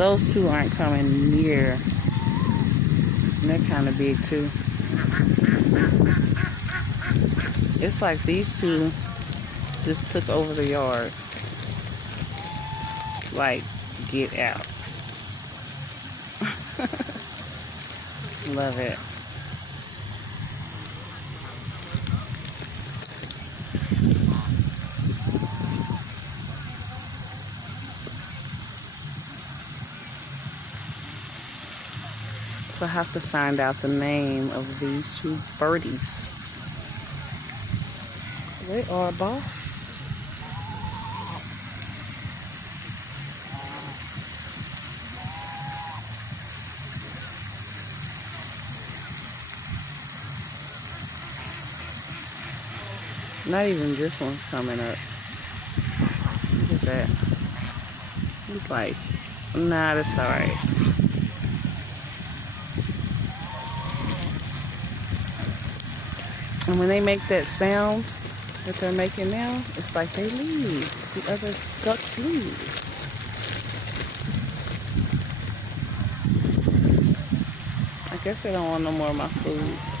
Those two aren't coming near. And they're kind of big too. It's like these two just took over the yard. Like, get out. Love it. So I have to find out the name of these two birdies. They are boss. Not even this one's coming up. Look at that. He's like, nah, that's alright. And when they make that sound that they're making now, it's like they leave. The other ducks leave. I guess they don't want no more of my food.